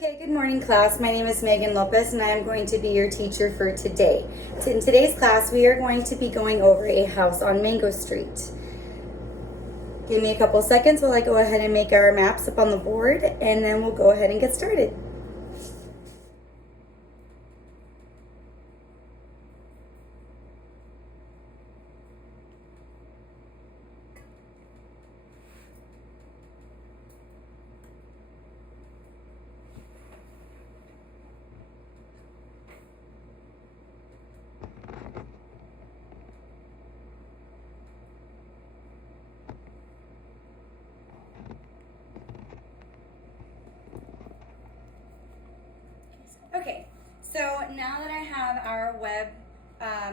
Okay, good morning class. My name is Megan Lopez and I am going to be your teacher for today. In today's class, we are going to be going over a house on Mango Street. Give me a couple seconds while I go ahead and make our maps up on the board, and then we'll go ahead and get started. Okay, so now that I have our web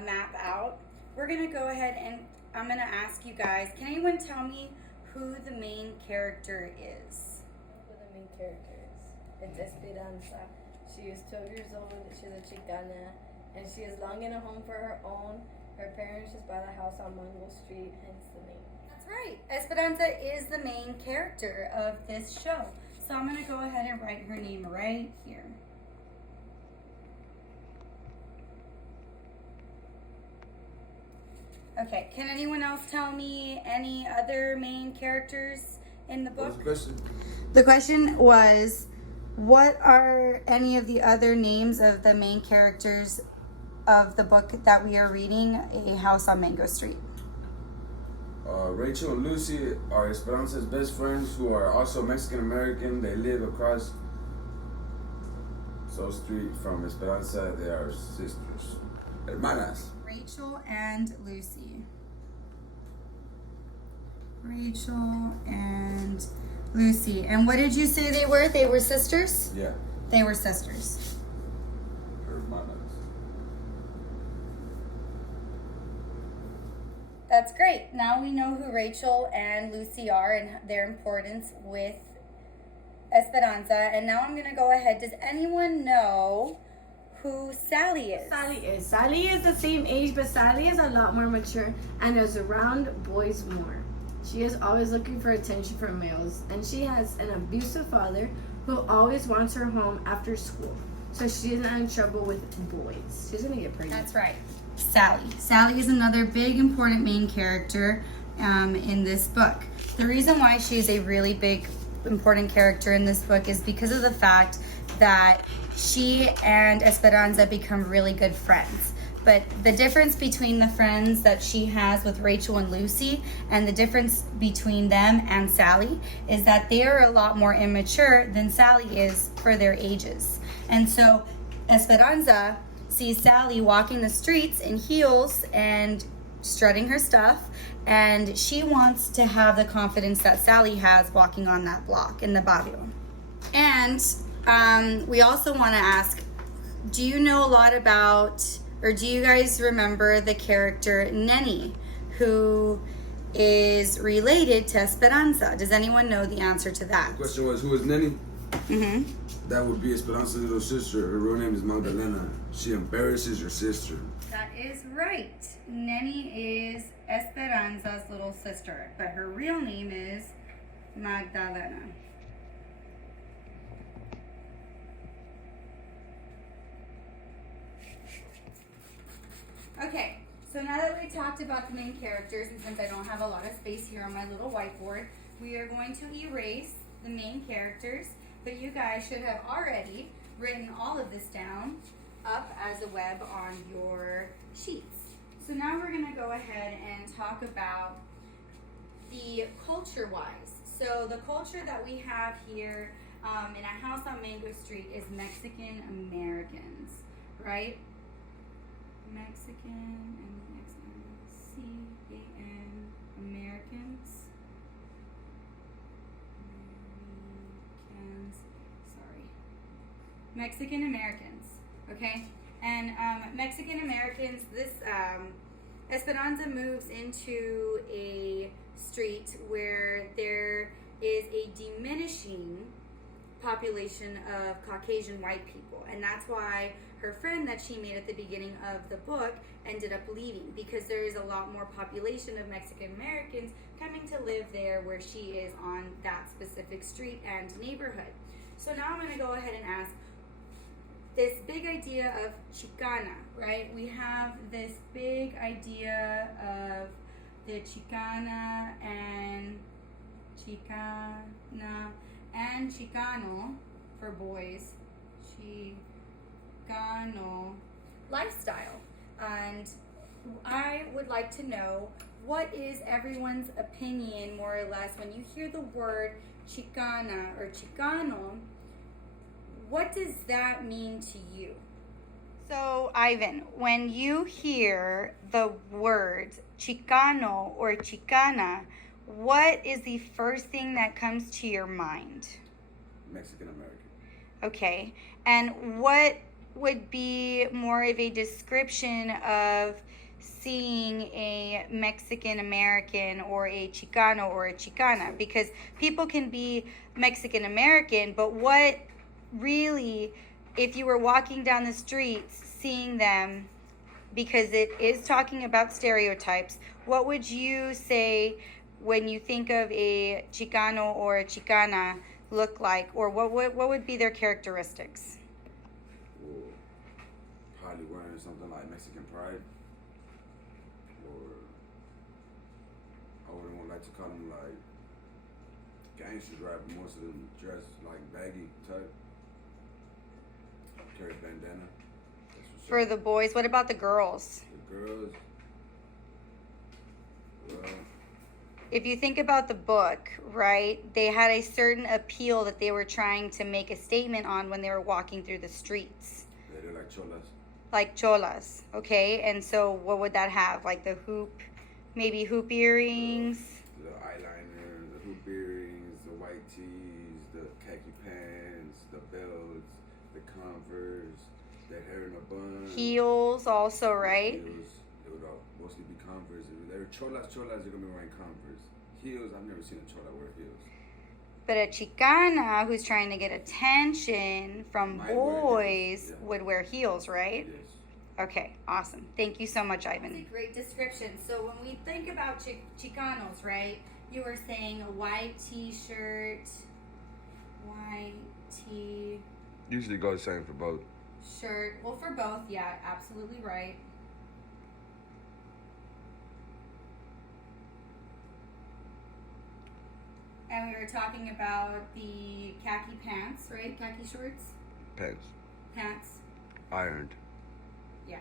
map out, we're going to go ahead and I'm going to ask you guys, can anyone tell me who the main character is? Who the main character is? It's Esperanza. She is 12 years old, she's a Chicana, and she is longing a home for her own. Her parents just bought a house on Mango Street, hence the name. That's right. Esperanza is the main character of this show. So I'm going to go ahead and write her name right here. Okay, can anyone else tell me any other main characters in the book? What was the question? The question was, what are any of the other names of the main characters of the book that we are reading, A House on Mango Street? Rachel and Lucy are Esperanza's best friends who are also Mexican American. They live across Street from Esperanza. They are sisters. Hermanas. Rachel and Lucy. Rachel and Lucy. And what did you say they were? They were sisters? Yeah. They were sisters. Hermanas. That's great. Now we know who Rachel and Lucy are and their importance with Esperanza. And now I'm going to go ahead. Does anyone know who Sally is? Sally is the same age, but Sally is a lot more mature and is around boys more. She is always looking for attention from males, and she has an abusive father who always wants her home after school, so she isn't in trouble with boys. She's gonna get pregnant. That's right. Sally. Sally is another big important main character in this book. The reason why she's a really big important character in this book is because of the fact that she and Esperanza become really good friends. But the difference between the friends that she has with Rachel and Lucy and the difference between them and Sally is that they are a lot more immature than Sally is for their ages. And so Esperanza sees Sally walking the streets in heels and strutting her stuff, and she wants to have the confidence that Sally has walking on that block in the barrio. And we also want to ask, do you know a lot about, or do you guys remember the character Nenny, who is related to Esperanza? Does anyone know the answer to that? The question was, who is Nenny? Mm-hmm. That would be Esperanza's little sister. Her real name is Magdalena. She embarrasses her sister. That is right. Nenny is Esperanza's little sister, but her real name is Magdalena. Okay, so now that we talked about the main characters, and since I don't have a lot of space here on my little whiteboard, we are going to erase the main characters, but you guys should have already written all of this down up as a web on your sheets. So now we're going to go ahead and talk about the culture-wise. So the culture that we have here in A House on Mango Street is Mexican Americans, right? Mexican Americans. Mexican Americans, okay? And Mexican Americans, this Esperanza moves into a street where there is a diminishing population of Caucasian white people, and that's why her friend that she made at the beginning of the book ended up leaving, because there is a lot more population of Mexican Americans coming to live there where she is on that specific street and neighborhood. So now I'm going to go ahead and ask this big idea of Chicana, right? We have this big idea of the Chicana and Chicano for boys. Chicano lifestyle. And I would like to know, what is everyone's opinion, more or less, when you hear the word Chicana or Chicano? What does that mean to you? So, Ivan, when you hear the words Chicano or Chicana, what is the first thing that comes to your mind? Mexican American. Okay. And what would be more of a description of seeing a Mexican American or a Chicano or a Chicana? Because people can be Mexican American, but what really, if you were walking down the streets seeing them, because it is talking about stereotypes, what would you say when you think of a Chicano or a Chicana look like, or what would be their characteristics? Well, probably wearing something like Mexican pride, or I wouldn't like to call them like gangsters, right? But most of them dress like baggy type, carry bandana. For the boys, what about the girls? The girls, well, If you think about the book, right, they had a certain appeal that they were trying to make a statement on when they were walking through the streets. they're like cholas. Like cholas, okay? And so what would that have? Like the hoop, maybe hoop earrings? The eyeliner, the hoop earrings, the white tees, the khaki pants, the belts, the Converse, the hair in a bun. Heels also, right? Heels. It would all mostly be Converse. If they're cholas, they're gonna be wearing Converse. Heels, I've never seen a chola wear heels. But a Chicana who's trying to get attention from Might wear boys heels, yeah. would wear heels, right? Yes. Okay, awesome. Thank you so much, Ivan. That's a great description. So when we think about Chicanos, right, you were saying a white t-shirt, white t Usually goes the same for both. shirt. Well, for both, yeah, absolutely right. And we were talking about the khaki pants, right? Khaki shorts? Pants. Pants. Ironed. Yeah.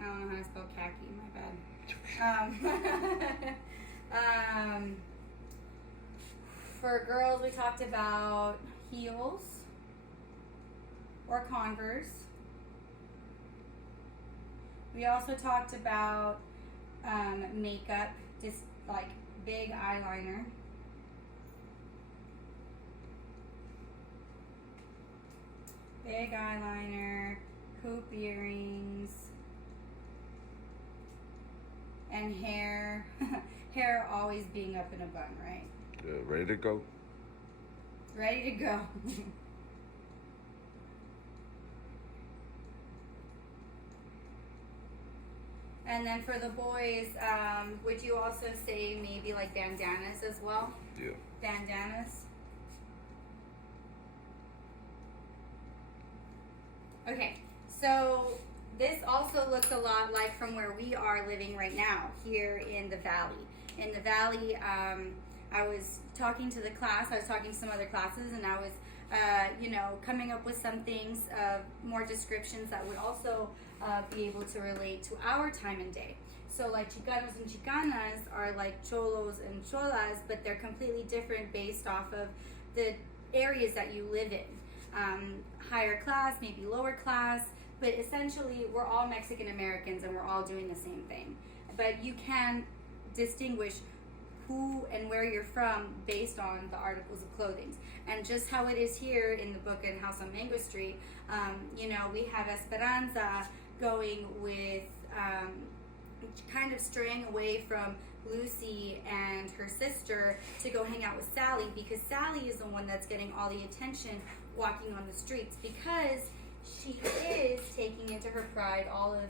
I don't know how to spell khaki, my bad. For girls, we talked about heels or Converse. We also talked about makeup, just like big eyeliner. Big eyeliner, hoop earrings, and hair. Hair always being up in a bun, right? Yeah, ready to go. Ready to go. And then for the boys, would you also say maybe like bandanas as well? Yeah. Bandanas. Okay, so this also looks a lot like from where we are living right now, here in the valley. In the valley, I was talking to the class, I was talking to some other classes, and I was, coming up with some things, more descriptions that would also be able to relate to our time and day. So like Chicanos and Chicanas are like cholos and cholas, but they're completely different based off of the areas that you live in. Higher class, maybe lower class, but essentially we're all Mexican Americans and we're all doing the same thing. But you can distinguish who and where you're from based on the articles of clothing. And just how it is here in the book in House on Mango Street, we have Esperanza going with kind of straying away from Lucy and her sister to go hang out with Sally, because Sally is the one that's getting all the attention walking on the streets, because she is taking into her pride all of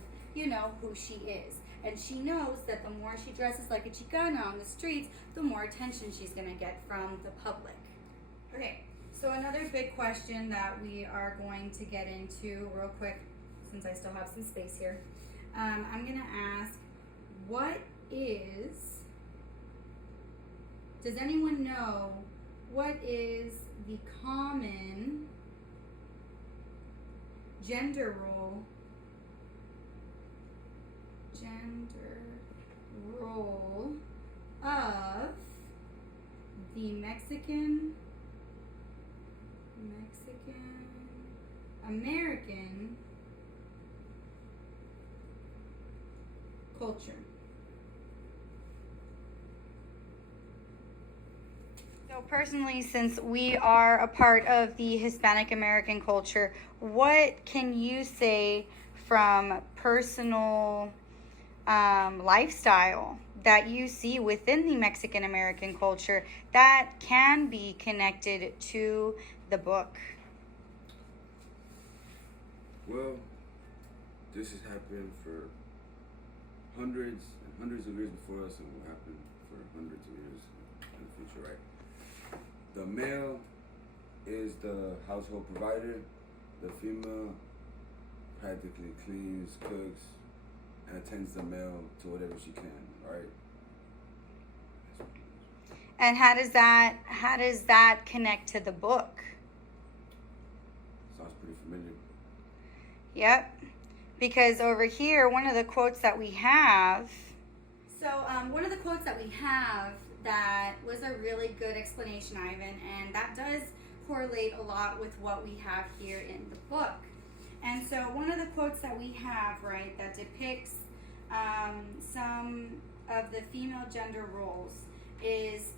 who she is. And she knows that the more she dresses like a Chicana on the streets, the more attention she's going to get from the public. Okay, so another big question that we are going to get into real quick, since I still have some space here. I'm going to ask, does anyone know what is the common gender role of the Mexican American culture? So personally, since we are a part of the Hispanic American culture, what can you say from personal lifestyle that you see within the Mexican American culture that can be connected to the book? Well, this has happened for hundreds and hundreds of years before us, and will happen for hundreds of years in the future, right? The male is the household provider. The female practically cleans, cooks, and attends the male to whatever she can, right? And how does that connect to the book? Sounds pretty familiar. Yep. Because over here, one of the quotes that we have. So one of the quotes that we have that was a really good explanation, Ivan, and that does correlate a lot with what we have here in the book. And so one of the quotes that we have, right, that depicts some of the female gender roles is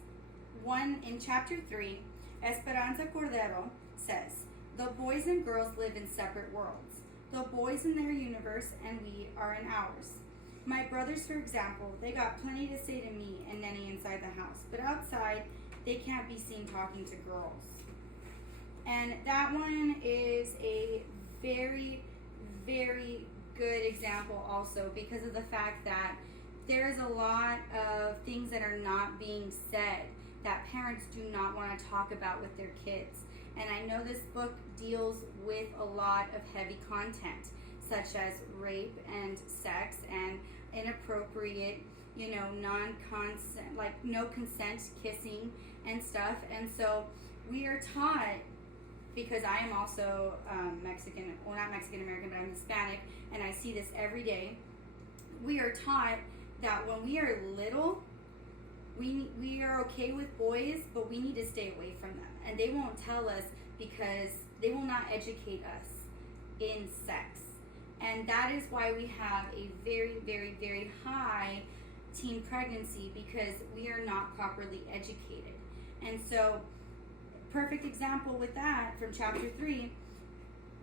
one in chapter 3. Esperanza Cordero says, "The boys and girls live in separate worlds. The boys in their universe and we are in ours. My brothers, for example, they got plenty to say to me and Nenny inside the house, but outside, they can't be seen talking to girls." And that one is a very, very good example also, because of the fact that there's a lot of things that are not being said that parents do not want to talk about with their kids. And I know this book deals with a lot of heavy content, such as rape and sex and inappropriate, non-consent, like no consent kissing and stuff. And so we are taught, because I am also Mexican, well, not Mexican American, but I'm Hispanic, and I see this every day. We are taught that when we are little, we are okay with boys, but we need to stay away from them. And they won't tell us because they will not educate us in sex. And that is why we have a very, very, very high teen pregnancy, because we are not properly educated. And so, perfect example with that from chapter 3,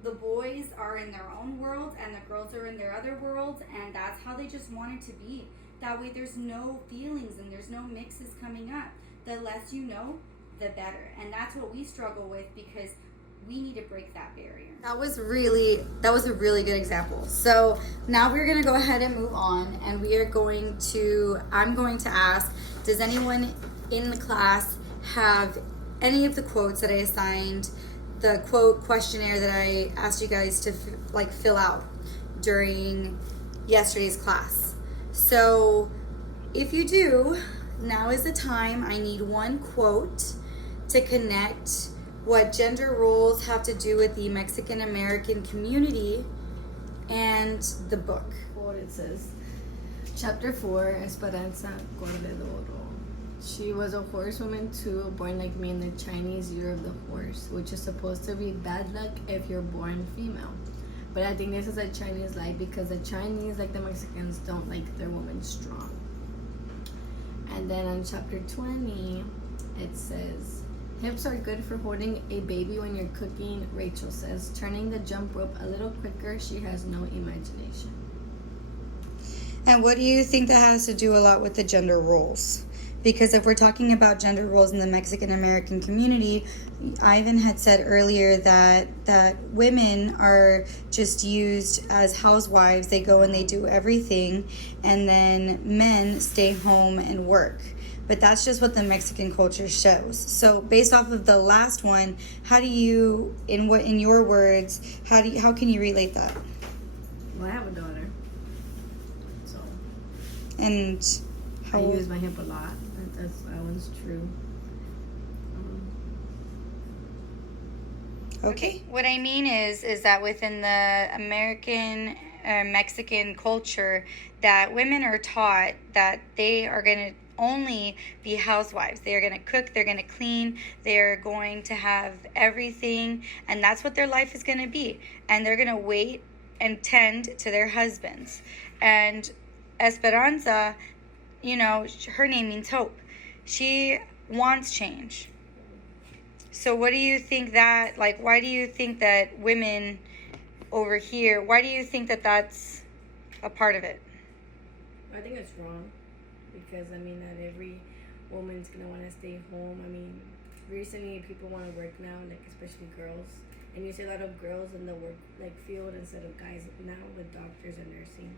the boys are in their own world and the girls are in their other worlds, and that's how they just want it to be. That way there's no feelings and there's no mixes coming up. The less you know, the better. And that's what we struggle with, because we need to break that barrier. That was a really good example. So now we're going to go ahead and move on, and I'm going to ask, does anyone in the class have any of the quotes that I assigned, the quote questionnaire that I asked you guys to fill out during yesterday's class? So if you do, now is the time. I need one quote to connect what gender roles have to do with the Mexican American community and the book. It says, chapter 4, Esperanza Cordero. She was a horsewoman too, born like me in the Chinese year of the horse, which is supposed to be bad luck if you're born female. But I think this is a Chinese lie, because the Chinese, like the Mexicans, don't like their women strong. And then on chapter 20, it says, hips are good for holding a baby when you're cooking, Rachel says. Turning the jump rope a little quicker, she has no imagination. And what do you think that has to do a lot with the gender roles? Because if we're talking about gender roles in the Mexican American community, Ivan had said earlier that women are just used as housewives. They go and they do everything, and then men stay home and work. But that's just what the Mexican culture shows. So based off of the last one, how do you, in your words, how can you relate that? Well, I have a daughter, so And how I use my hip a lot. That one's true. Okay. What I mean is that within the American Mexican culture, that women are taught that they are going to only be housewives. They are going to cook, they're going to clean, they're going to have everything, and that's what their life is going to be. And they're going to wait and tend to their husbands. And Esperanza, her name means hope. She wants change. So what do you think that, why do you think that women over here, why do you think that that's a part of it? I think it's wrong because, not every woman's going to want to stay home. Recently people want to work now, especially girls. And you see a lot of girls in the work field instead of guys now with doctors and nursing.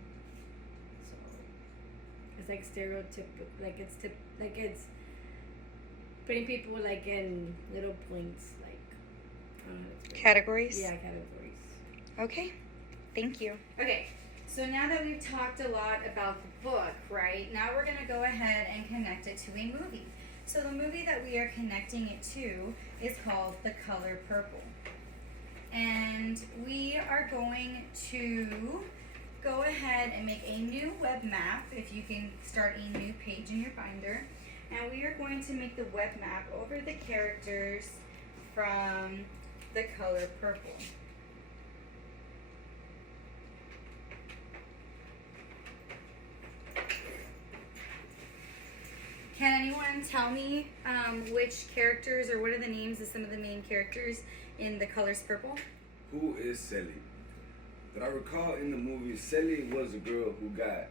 So it's stereotypical, it's putting people in little points, Categories? Yeah, categories. Okay, thank you. Okay, so now that we've talked a lot about the book, right, now we're going to go ahead and connect it to a movie. So the movie that we are connecting it to is called The Color Purple. And we are going to go ahead and make a new web map, if you can start a new page in your binder. And we are going to make the web map over the characters from The Color Purple. Can anyone tell me which characters, or what are the names of some of the main characters in The Colors Purple? Who is Sally? That I recall in the movie, Sally was a girl who got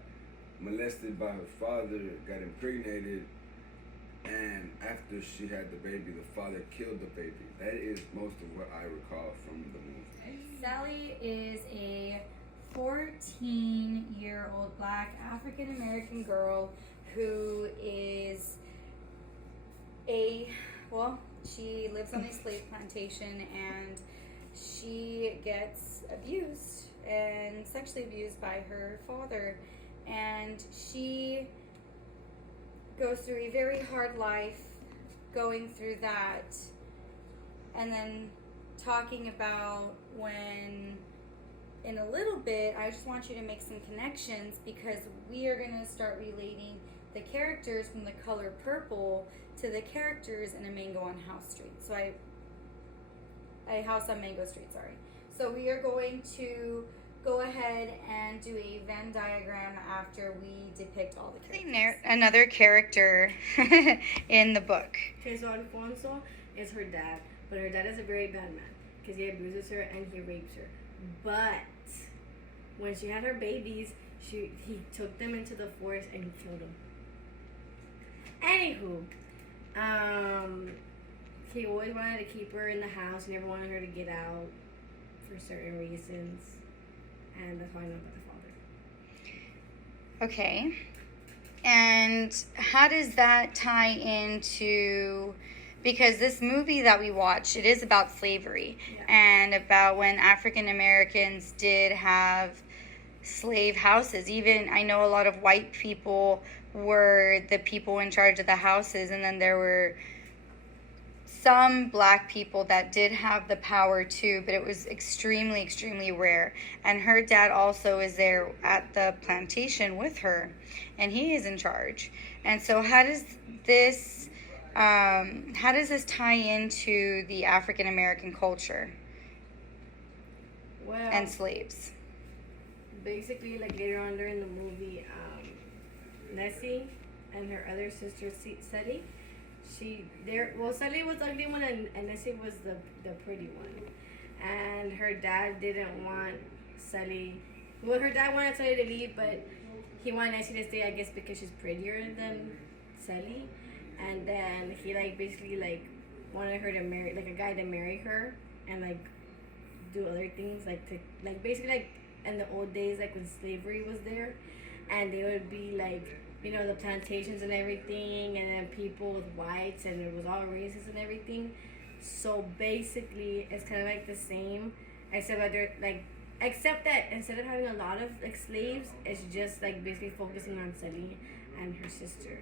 molested by her father, got impregnated, and after she had the baby, the father killed the baby. That is most of what I recall from the movie. Sally is a 14-year-old black African-American girl who is she lives on a slave plantation, and she gets abused and sexually abused by her father, and she goes through a very hard life going through that, and then talking about when, in a little bit, I just want you to make some connections, because we are going to start relating the characters from The Color Purple to the characters in A Mango on House Street. So a House on Mango Street, sorry. So we are going to go ahead and do a Venn diagram after we depict all the characters. Another character in the book. Okay, so Alfonso is her dad, but her dad is a very bad man because he abuses her and he rapes her. But when she had her babies, he took them into the forest and he killed them. Anywho, he always wanted to keep her in the house. He never wanted her to get out for certain reasons. And that's how I know about the father. Okay. And how does that tie into, because this movie that we watched, it is about slavery, and about when African Americans did have slave houses. Even, I know a lot of white people were the people in charge of the houses, and then there were some black people that did have the power too, but it was extremely, extremely rare. And her dad also is there at the plantation with her, and he is in charge. And so how does this tie into the African American culture and slaves? Basically, later on during the movie, Nessie and her other sister Sally, Sally was the ugly one and Nessie was the pretty one. And her dad didn't want Sally. Well, her dad wanted Sally to leave, but he wanted Nessie to stay, I guess, because she's prettier than Sally. and then he like basically like wanted her to marry like a guy to marry her and like do other things like to like basically like in the old days like when slavery was there, and they would be like, you know, the plantations and everything, and then people with whites, and it was all racist and everything. So basically, it's kind of like the same, except that they're like, except that instead of having a lot of like slaves, it's just like basically focusing on Sally and her sister.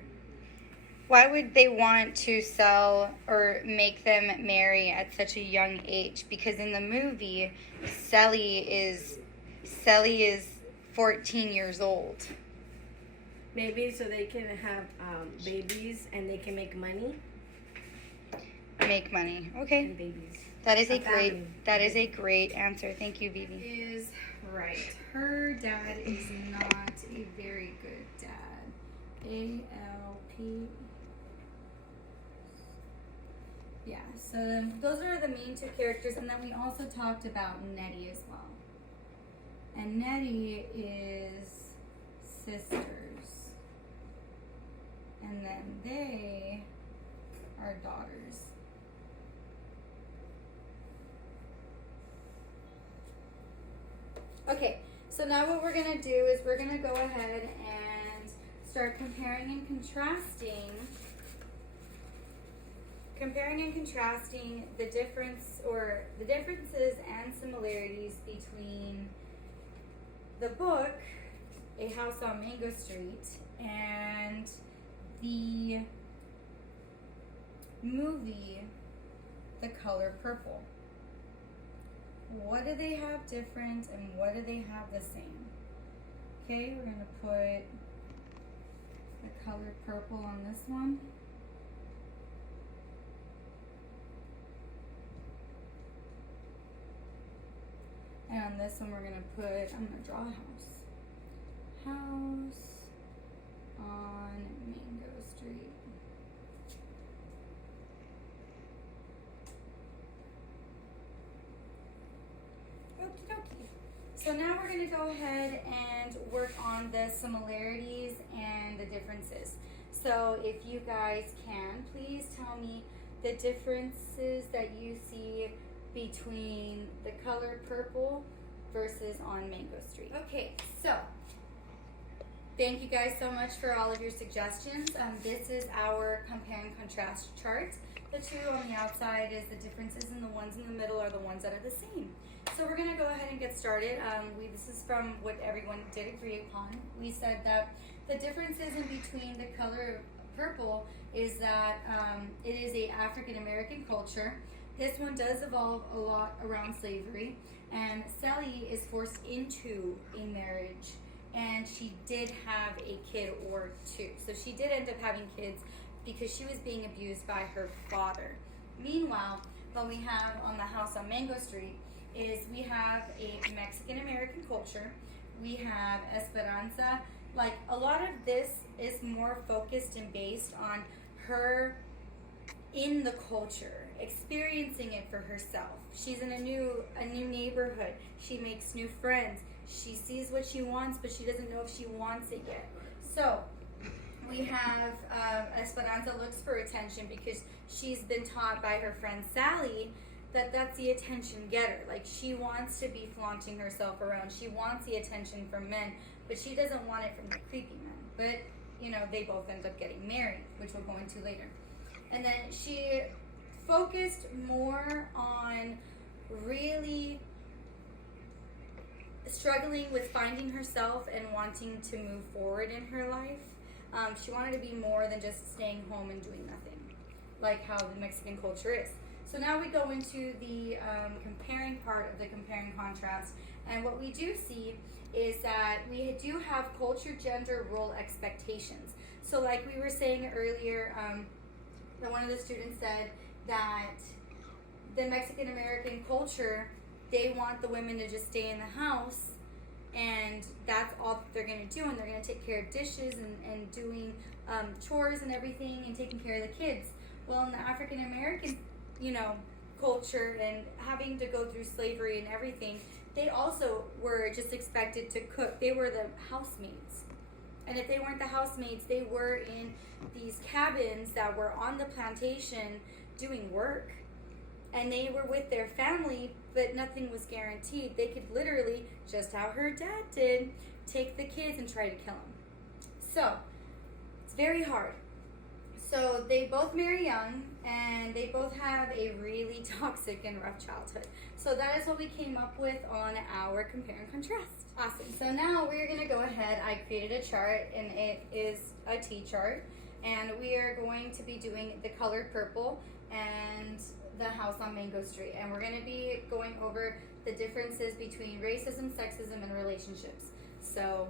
Why would they want to sell or make them marry at such a young age? Because in the movie, Sally is 14 years old. Maybe so they can have babies and they can make money Make money. Okay. and babies. That is A family. that is a great answer. Thank you, Vivi. Is right. Her dad is not a very good dad. ALP. Yeah, so then those are the main two characters, and then we also talked about Nettie as well. And Nettie is sisters. And then they are daughters. Okay, so now what we're going to do is we're going to go ahead and start comparing and contrasting the differences and similarities between the book A House on Mango Street and the movie The Color Purple. What do they have different and what do they have the same? Okay, we're going to put The Color Purple on this one. And on this one, we're going to put, I'm going to draw a house. House on Mango Street. Okie dokie. So now we're going to go ahead and work on the similarities and the differences. So if you guys can, please tell me the differences that you see between The Color Purple versus On Mango Street. Okay, so thank you guys so much for all of your suggestions. This is our compare and contrast chart. The two on the outside is the differences, and the ones in the middle are the ones that are the same. So we're going to go ahead and get started. This is from what everyone did agree upon. We said that the differences in between The Color Purple is that it is a African American culture. This one does evolve a lot around slavery, and Sally is forced into a marriage, and she did have a kid or two. So she did end up having kids because she was being abused by her father. Meanwhile, what we have on the House on Mango Street is we have a Mexican American culture. We have Esperanza. Like, a lot of this is more focused and based on her in the culture, experiencing it for herself. She's in a new neighborhood. She makes new friends. She sees what she wants, but she doesn't know if she wants it yet. So we have Esperanza looks for attention because she's been taught by her friend Sally that that's the attention getter. Like, she wants to be flaunting herself around. She wants the attention from men, but she doesn't want it from the creepy men. But, you know, they both end up getting married, which we'll go into later. And then she focused more on really struggling with finding herself and wanting to move forward in her life. She wanted to be more than just staying home and doing nothing, like how the Mexican culture is. So now we go into the comparing part of the compare and contrast. And what we do see is that we do have culture, gender, role expectations. So like we were saying earlier, that one of the students said that the Mexican American culture, they want the women to just stay in the house, and that's all that they're going to do, and they're going to take care of dishes and doing chores and everything and taking care of the kids. Well, in the African American, culture and having to go through slavery and everything, they also were just expected to cook. They were the housemaids. And if they weren't the housemates, they were in these cabins that were on the plantation doing work. And they were with their family, but nothing was guaranteed. They could literally, just how her dad did, take the kids and try to kill them. So, it's very hard. So they both marry young, and they both have a really toxic and rough childhood. So that is what we came up with on our compare and contrast. Awesome. So now we're gonna go ahead. I created a chart, and it is a T chart, and we are going to be doing the color purple and the house on Mango Street, and we're gonna be going over the differences between racism, sexism, and relationships. So,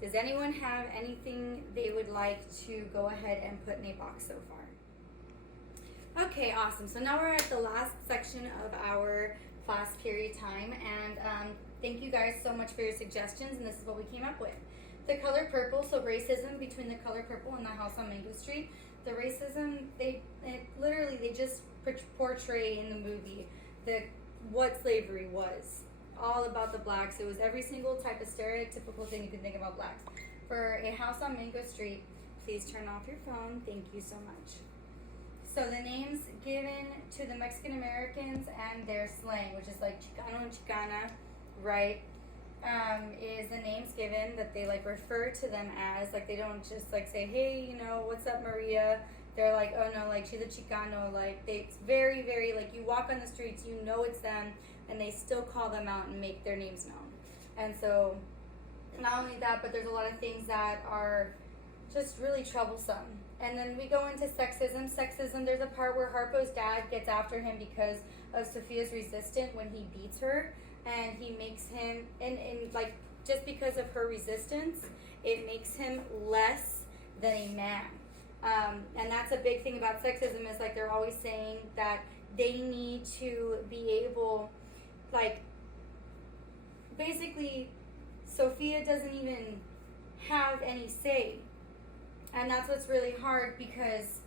does anyone have anything they would like to go ahead and put in a box so far? Okay, awesome. So now we're at the last section of our class period time, and thank you guys so much for your suggestions, and this is what we came up with. The color purple, so racism between the color purple and the house on Mango Street. The racism, they just portray in the movie what slavery was. All about the blacks. It was every single type of stereotypical thing you could think about blacks. For a house on Mango Street, please turn off your phone. Thank you so much. So the names given to the Mexican Americans and their slang, which is like Chicano and Chicana, right? Is the names given that they like refer to them as, like they don't just like say, hey, you know, what's up, Maria? They're like, oh no, like she's a Chicano. Like it's very, very, like you walk on the streets, you know it's them, and they still call them out and make their names known. And so not only that, but there's a lot of things that are just really troublesome. And then we go into sexism. Sexism, there's a part where Harpo's dad gets after him because of Sophia's resistance when he beats her, and he makes him, and like just because of her resistance, it makes him less than a man. And that's a big thing about sexism, is like they're always saying that they need to be able, like, basically Sophia doesn't even have any say. And that's what's really hard, because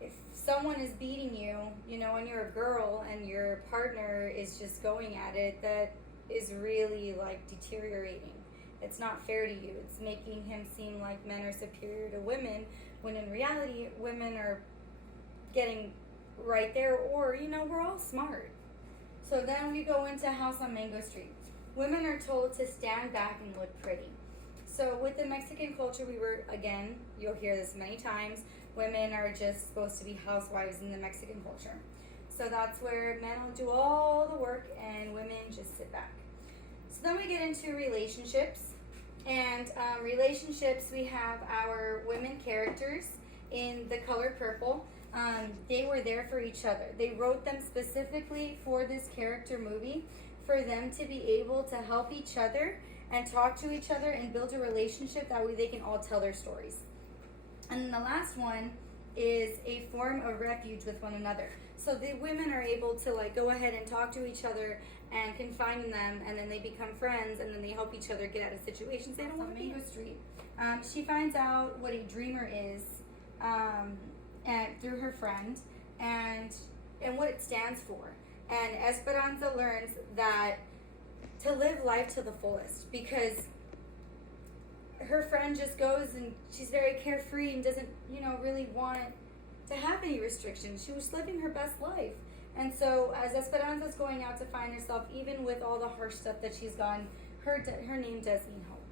if someone is beating you, you know, and you're a girl and your partner is just going at it, that is really like deteriorating. It's not fair to you. It's making him seem like men are superior to women, when in reality, women are getting right there, or, you know, we're all smart. So then we go into House on Mango Street. Women are told to stand back and look pretty. So with the Mexican culture, we were, again, you'll hear this many times, women are just supposed to be housewives in the Mexican culture. So that's where men will do all the work and women just sit back. So then we get into relationships. And relationships, we have our women characters in the color purple. They were there for each other. They wrote them specifically for this character movie, for them to be able to help each other and talk to each other and build a relationship. That way they can all tell their stories. And then the last one is a form of refuge with one another. So the women are able to like go ahead and talk to each other and confide in them, and then they become friends, and then they help each other get out of situations they don't want to be in. Mango Street. She finds out what a dreamer is and through her friend, and what it stands for. And Esperanza learns that to live life to the fullest, because her friend just goes and she's very carefree and doesn't, you know, really want to have any restrictions. She was living her best life. And so as Esperanza's going out to find herself, even with all the harsh stuff that she's gone, her name does mean hope.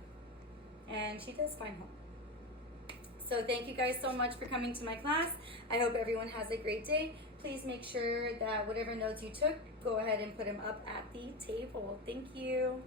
And she does find hope. So thank you guys so much for coming to my class. I hope everyone has a great day. Please make sure that whatever notes you took, go ahead and put them up at the table. Thank you.